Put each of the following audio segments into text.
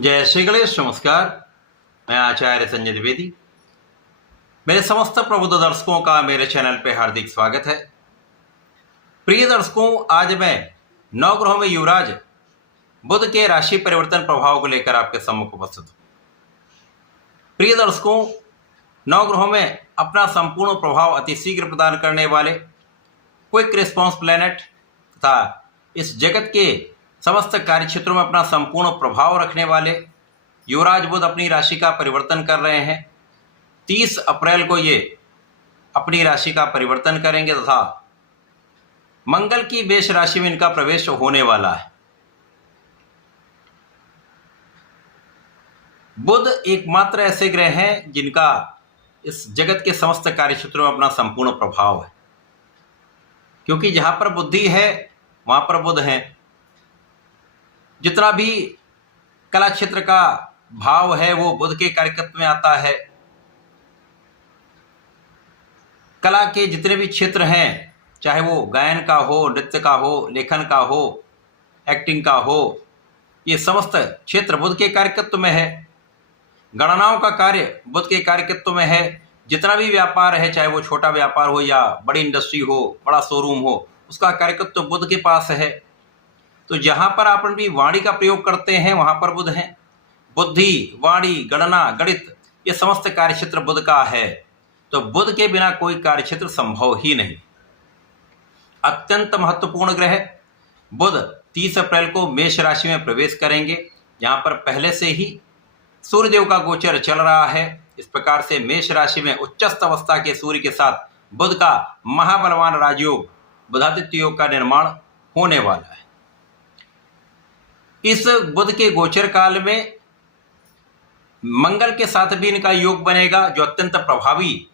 जय श्री गणेश। नमस्कार, मैं आचार्य संजय द्विवेदी। मेरे समस्त प्रबुद्ध दर्शकों का मेरे चैनल पे हार्दिक स्वागत है। प्रिय दर्शकों, आज मैं नवग्रहों में युवराज बुध के राशि परिवर्तन प्रभाव को लेकर आपके सम्मुख उपस्थित हूँ। प्रिय दर्शकों, नवग्रहों में अपना संपूर्ण प्रभाव अतिशीघ्र प्रदान करने वाले क्विक रिस्पॉन्स प्लैनेट तथा इस जगत के समस्त कार्य क्षेत्रों में अपना संपूर्ण प्रभाव रखने वाले युवराज बुध अपनी राशि का परिवर्तन कर रहे हैं। 30 अप्रैल को ये अपनी राशि का परिवर्तन करेंगे तथा मंगल की मेष राशि में इनका प्रवेश होने वाला है। बुध एकमात्र ऐसे ग्रह हैं जिनका इस जगत के समस्त कार्य क्षेत्रों में अपना संपूर्ण प्रभाव है, क्योंकि जहां पर बुद्धि है वहां पर बुध है। जितना भी कला क्षेत्र का भाव है वो बुध के कार्यकत्व में आता है। कला के जितने भी क्षेत्र हैं, चाहे वो गायन का हो, नृत्य का हो, लेखन का हो, एक्टिंग का हो, ये समस्त क्षेत्र बुध के कार्यकत्व में है। गणनाओं का कार्य बुध के कार्यकत्व में है। जितना भी व्यापार है, चाहे वो छोटा व्यापार हो या बड़ी इंडस्ट्री हो, बड़ा शोरूम हो, उसका कार्यकत्व बुध के पास है। तो जहां पर आप अपनी वाणी का प्रयोग करते हैं वहां पर बुध है। बुद्धि, वाणी, गणना, गणित, ये समस्त कार्यक्षेत्र बुध का है। तो बुध के बिना कोई कार्यक्षेत्र संभव ही नहीं। अत्यंत महत्वपूर्ण ग्रह बुध 30 अप्रैल को मेष राशि में प्रवेश करेंगे, जहां पर पहले से ही सूर्यदेव का गोचर चल रहा है। इस प्रकार से मेष राशि में उच्चस्थ अवस्था के सूर्य के साथ बुध का महाबलवान राजयोग, बुधादित्य योग का निर्माण होने वाला है। इस बुध के गोचर काल में मंगल के साथ भी इनका योग बनेगा, जो अत्यंत प्रभावी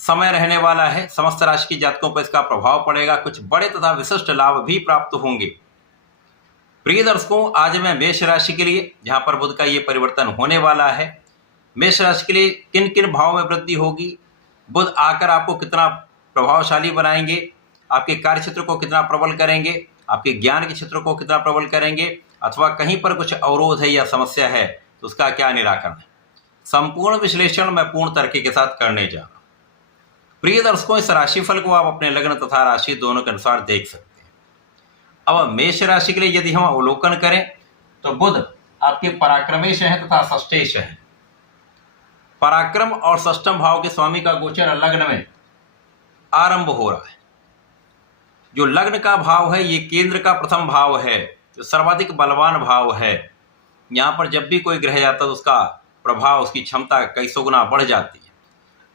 समय रहने वाला है। समस्त राशि के जातकों पर इसका प्रभाव पड़ेगा। कुछ बड़े तथा विशिष्ट लाभ भी प्राप्त होंगे। प्रिय दर्शकों, आज मैं मेष राशि के लिए, जहां पर बुध का ये परिवर्तन होने वाला है, मेष राशि के लिए किन किन भावों में वृद्धि होगी, बुध आकर आपको कितना प्रभावशाली बनाएंगे, आपके कार्य क्षेत्र को कितना प्रबल करेंगे, आपके ज्ञान के क्षेत्र को कितना प्रबल करेंगे, अथवा कहीं पर कुछ अवरोध है या समस्या है तो उसका क्या निराकरण है, संपूर्ण विश्लेषण मैं पूर्ण तरीके के साथ करने जा रहा हूं। प्रिय दर्शकों, इस राशिफल को आप अपने लग्न तथा राशि दोनों के अनुसार देख सकते हैं। अब मेष राशि के लिए यदि हम अवलोकन करें तो बुध आपके पराक्रमेश हैं तथा षष्ठेश हैं। पराक्रम और षष्ठम भाव के स्वामी का गोचर लग्न में आरंभ हो रहा है। जो लग्न का भाव है ये केंद्र का प्रथम भाव है, जो सर्वाधिक बलवान भाव है। यहाँ पर जब भी कोई ग्रह जाता है तो उसका प्रभाव, उसकी क्षमता कई सौ गुना बढ़ जाती है।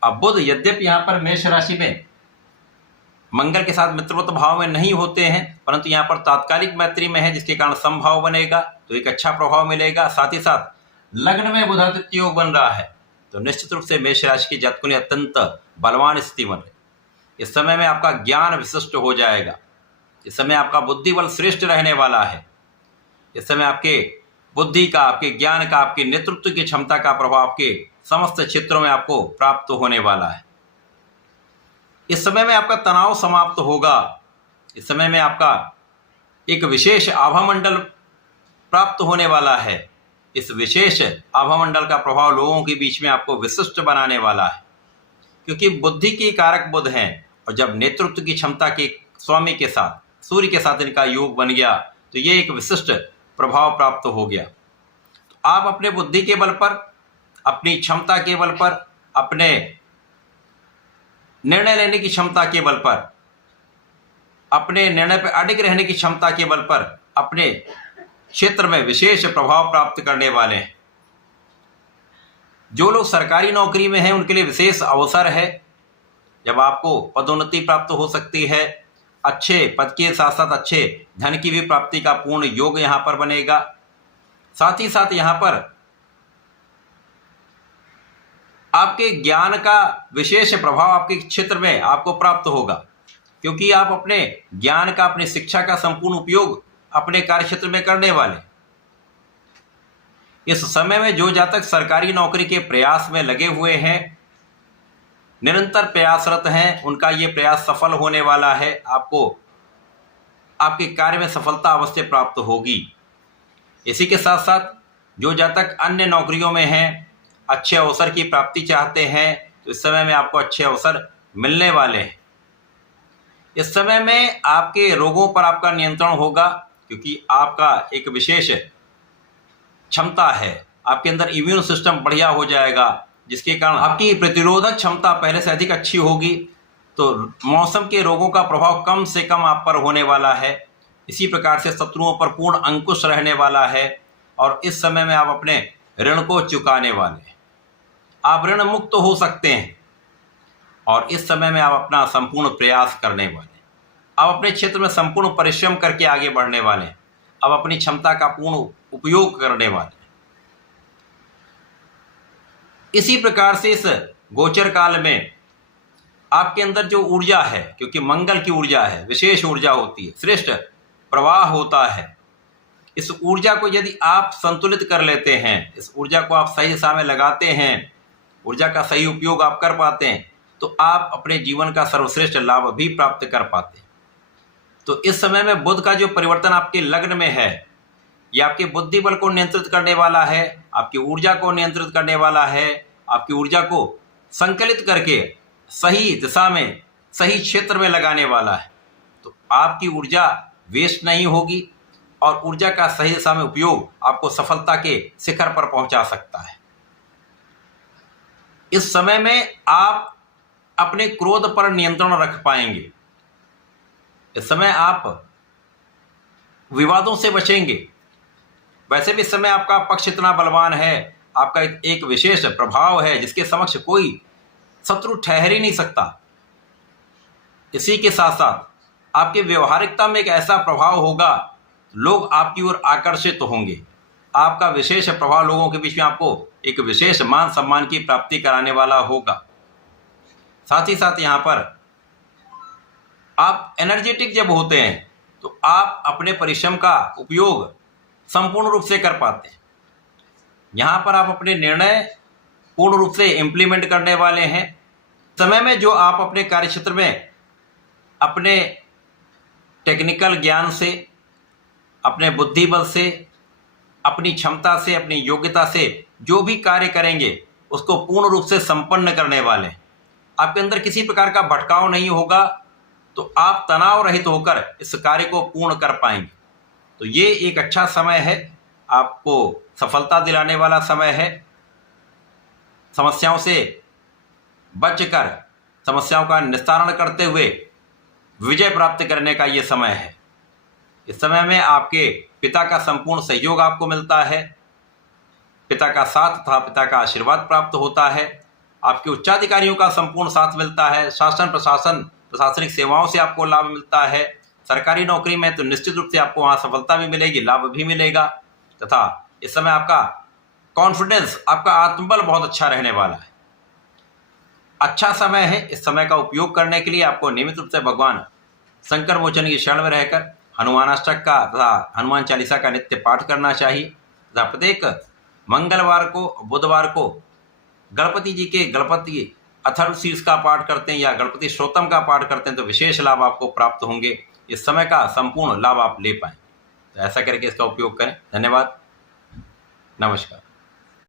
अब बुध यद्यपि यहाँ पर मेष राशि में मंगल के साथ मित्रवत भाव में नहीं होते हैं, परंतु यहाँ पर तात्कालिक मैत्री में है, जिसके कारण समभाव बनेगा तो एक अच्छा प्रभाव मिलेगा। साथ ही साथ लग्न में बुधादित्य योग बन रहा है, तो निश्चित रूप से मेष राशि के जातकों ने अत्यंत बलवान स्थिति बन रही। इस समय में आपका ज्ञान विशिष्ट हो जाएगा। इस समय आपका बुद्धि बल श्रेष्ठ रहने वाला है। इस समय आपके बुद्धि का, आपके ज्ञान का, आपके नेतृत्व की क्षमता का प्रभाव आपके समस्त क्षेत्रों में आपको प्राप्त होने वाला है। इस समय में आपका तनाव समाप्त होगा। इस समय में आपका एक विशेष आभामंडल प्राप्त होने वाला है। इस विशेष आभामंडल का प्रभाव लोगों के बीच में आपको विशिष्ट बनाने वाला है, क्योंकि बुद्धि की कारक बुध हैं, और जब नेतृत्व की क्षमता के स्वामी के साथ, सूर्य के साथ इनका योग बन गया तो ये एक विशिष्ट प्रभाव प्राप्त हो गया। तो आप अपने बुद्धि के बल पर, अपनी क्षमता के बल पर, अपने निर्णय लेने की क्षमता के बल पर, अपने निर्णय पर अडिग रहने की क्षमता के बल पर अपने क्षेत्र में विशेष प्रभाव प्राप्त करने वाले हैं। जो लोग सरकारी नौकरी में हैं उनके लिए विशेष अवसर है, जब आपको पदोन्नति प्राप्त हो सकती है। अच्छे पद के साथ साथ अच्छे धन की भी प्राप्ति का पूर्ण योग यहाँ पर बनेगा। साथ ही साथ यहाँ पर आपके ज्ञान का विशेष प्रभाव आपके क्षेत्र में आपको प्राप्त होगा, क्योंकि आप अपने ज्ञान का, अपनी शिक्षा का संपूर्ण उपयोग अपने कार्य क्षेत्र में करने वाले। इस समय में जो जातक सरकारी नौकरी के प्रयास में लगे हुए हैं, निरंतर प्रयासरत हैं, उनका ये प्रयास सफल होने वाला है। आपको आपके कार्य में सफलता अवश्य प्राप्त होगी। इसी के साथ साथ जो जातक अन्य नौकरियों में हैं, अच्छे अवसर की प्राप्ति चाहते हैं, तो इस समय में आपको अच्छे अवसर मिलने वाले हैं। इस समय में आपके रोगों पर आपका नियंत्रण होगा, क्योंकि आपका एक विशेष क्षमता है, आपके अंदर इम्यून सिस्टम बढ़िया हो जाएगा, जिसके कारण आपकी प्रतिरोधक क्षमता पहले से अधिक अच्छी होगी। तो मौसम के रोगों का प्रभाव कम से कम आप पर होने वाला है। इसी प्रकार से शत्रुओं पर पूर्ण अंकुश रहने वाला है और इस समय में आप अपने ऋण को चुकाने वाले हैं। आप ऋण मुक्त हो सकते हैं और इस समय में आप अपना संपूर्ण प्रयास करने वाले हैं। आप अपने क्षेत्र में संपूर्ण परिश्रम करके आगे बढ़ने वाले हैं। आप अपनी क्षमता का पूर्ण उपयोग करने वाले हैं। इसी प्रकार से इस गोचर काल में आपके अंदर जो ऊर्जा है, क्योंकि मंगल की ऊर्जा है, विशेष ऊर्जा होती है, श्रेष्ठ प्रवाह होता है। इस ऊर्जा को यदि आप संतुलित कर लेते हैं, इस ऊर्जा को आप सही दिशा में लगाते हैं, ऊर्जा का सही उपयोग आप कर पाते हैं, तो आप अपने जीवन का सर्वश्रेष्ठ लाभ भी प्राप्त कर पाते हैं। तो इस समय में बुध का जो परिवर्तन आपके लग्न में है, ये आपके बुद्धि बल को नियंत्रित करने वाला है, आपकी ऊर्जा को नियंत्रित करने वाला है, आपकी ऊर्जा को संकलित करके सही दिशा में, सही क्षेत्र में लगाने वाला है। तो आपकी ऊर्जा वेस्ट नहीं होगी और ऊर्जा का सही दिशा में उपयोग आपको सफलता के शिखर पर पहुंचा सकता है। इस समय में आप अपने क्रोध पर नियंत्रण रख पाएंगे। इस समय आप विवादों से बचेंगे। वैसे भी इस समय आपका पक्ष इतना बलवान है, आपका एक विशेष प्रभाव है जिसके समक्ष कोई शत्रु ठहर ही नहीं सकता। इसी के साथ साथ आपके व्यवहारिकता में एक ऐसा प्रभाव होगा, लोग आपकी ओर आकर्षित होंगे। आपका विशेष प्रभाव लोगों के बीच में आपको एक विशेष मान सम्मान की प्राप्ति कराने वाला होगा। साथ ही साथ यहाँ पर आप एनर्जेटिक जब होते हैं तो आप अपने परिश्रम का उपयोग संपूर्ण रूप से कर पाते हैं। यहाँ पर आप अपने निर्णय पूर्ण रूप से इम्प्लीमेंट करने वाले हैं। समय में जो आप अपने कार्यक्षेत्र में अपने टेक्निकल ज्ञान से, अपने बुद्धि बल से, अपनी क्षमता से, अपनी योग्यता से जो भी कार्य करेंगे उसको पूर्ण रूप से संपन्न करने वाले हैं। आपके अंदर किसी प्रकार का भटकाव नहीं होगा, तो आप तनाव रहित होकर इस कार्य को पूर्ण कर पाएंगे। तो ये एक अच्छा समय है, आपको सफलता दिलाने वाला समय है। समस्याओं से बचकर समस्याओं का निस्तारण करते हुए विजय प्राप्त करने का ये समय है। इस समय में आपके पिता का संपूर्ण सहयोग आपको मिलता है, पिता का साथ तथा पिता का आशीर्वाद प्राप्त होता है, आपके उच्चाधिकारियों का संपूर्ण साथ मिलता है, शासन प्रशासन प्रशासनिक सेवाओं से आपको लाभ मिलता है। सरकारी नौकरी में तो निश्चित रूप से आपको वहाँ सफलता भी मिलेगी, लाभ भी मिलेगा, तथा इस समय आपका कॉन्फिडेंस, आपका आत्मबल बहुत अच्छा रहने वाला है। अच्छा समय है। इस समय का उपयोग करने के लिए आपको नियमित रूप से भगवान शंकर मोचन की शरण में रहकर हनुमानाष्टक का तथा हनुमान चालीसा का नित्य पाठ करना चाहिए तथा प्रत्येक मंगलवार को, बुधवार को गणपति जी के गणपति अथर्व शीर्ष का पाठ करते हैं या गणपति श्रोतम का पाठ करते हैं तो विशेष लाभ आपको प्राप्त होंगे। इस समय का संपूर्ण लाभ आप ले पाएं। तो ऐसा करके इसका उपयोग करें। धन्यवाद। नमस्कार।